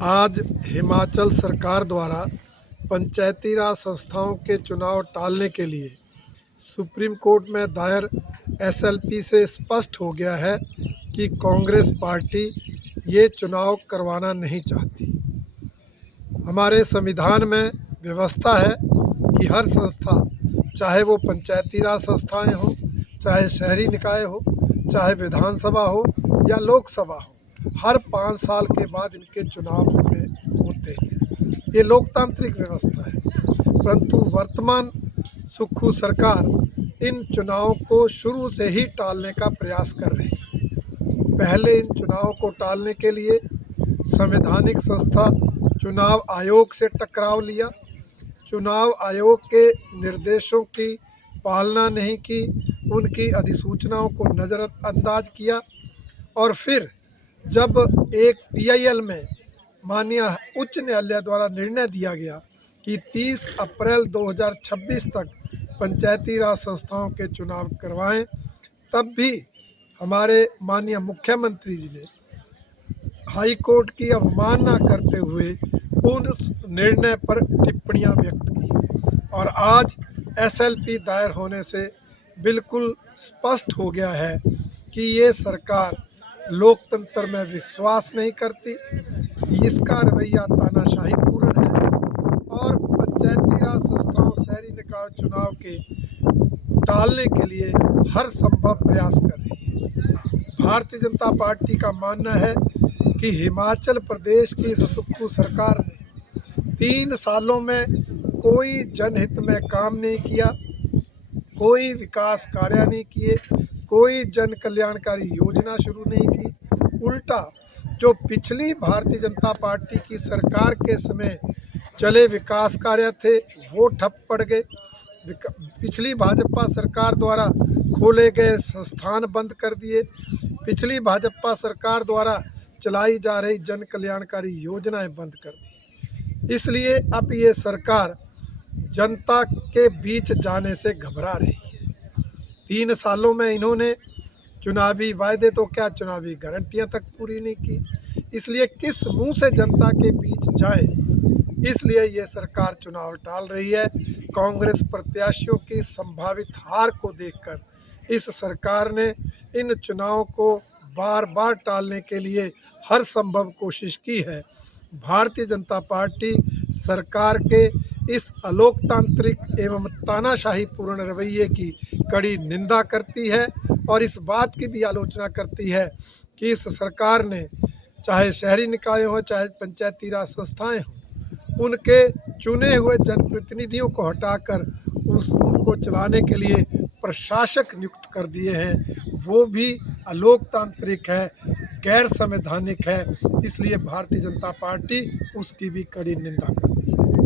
आज हिमाचल सरकार द्वारा पंचायती राज संस्थाओं के चुनाव टालने के लिए सुप्रीम कोर्ट में दायर एसएलपी से स्पष्ट हो गया है कि कांग्रेस पार्टी ये चुनाव करवाना नहीं चाहती। हमारे संविधान में व्यवस्था है कि हर संस्था, चाहे वो पंचायती राज संस्थाएं हो, चाहे शहरी निकाय हो, चाहे विधानसभा हो या लोकसभा हो, हर 5 साल के बाद इनके चुनाव होते हैं। ये लोकतांत्रिक व्यवस्था है। परंतु वर्तमान सुक्खू सरकार इन चुनावों को शुरू से ही टालने का प्रयास कर रही है। पहले इन चुनावों को टालने के लिए संवैधानिक संस्था चुनाव आयोग से टकराव लिया, चुनाव आयोग के निर्देशों की पालना नहीं की, उनकी अधिसूचनाओं को नज़रअंदाज किया और फिर जब एक पीआईएल में माननीय उच्च न्यायालय द्वारा निर्णय दिया गया कि 30 अप्रैल 2026 तक पंचायती राज संस्थाओं के चुनाव करवाएं, तब भी हमारे माननीय मुख्यमंत्री जी ने हाई कोर्ट की अवमानना करते हुए उस निर्णय पर टिप्पणियां व्यक्त की और आज एसएलपी दायर होने से बिल्कुल स्पष्ट हो गया है कि ये सरकार लोकतंत्र में विश्वास नहीं करती। इसका रवैया तानाशाही पूर्ण है और पंचायती राज संस्थाओं, शहरी निकाय चुनाव के टालने के लिए हर संभव प्रयास कर रही है। भारतीय जनता पार्टी का मानना है कि हिमाचल प्रदेश की इस सुक्खू सरकार ने 3 सालों में कोई जनहित में काम नहीं किया, कोई विकास कार्य नहीं किए, कोई जन कल्याणकारी योजना शुरू नहीं की। उल्टा जो पिछली भारतीय जनता पार्टी की सरकार के समय चले विकास कार्य थे वो ठप पड़ गए। पिछली भाजपा सरकार द्वारा खोले गए संस्थान बंद कर दिए, पिछली भाजपा सरकार द्वारा चलाई जा रही जन कल्याणकारी योजनाएं बंद कर दी। इसलिए अब ये सरकार जनता के बीच जाने से घबरा रही है। 3 सालों में इन्होंने चुनावी वायदे तो क्या, चुनावी गारंटियां तक पूरी नहीं की। इसलिए किस मुंह से जनता के बीच जाए, इसलिए ये सरकार चुनाव टाल रही है। कांग्रेस प्रत्याशियों की संभावित हार को देखकर इस सरकार ने इन चुनावों को बार बार टालने के लिए हर संभव कोशिश की है। भारतीय जनता पार्टी सरकार के इस अलोकतांत्रिक एवं तानाशाही पूर्ण रवैये की कड़ी निंदा करती है और इस बात की भी आलोचना करती है कि इस सरकार ने चाहे शहरी निकाय हो, चाहे पंचायती राज संस्थाएं हों, उनके चुने हुए जनप्रतिनिधियों को हटाकर उनको चलाने के लिए प्रशासक नियुक्त कर दिए हैं। वो भी अलोकतांत्रिक है, गैर संवैधानिक है। इसलिए भारतीय जनता पार्टी उसकी भी कड़ी निंदा करती है।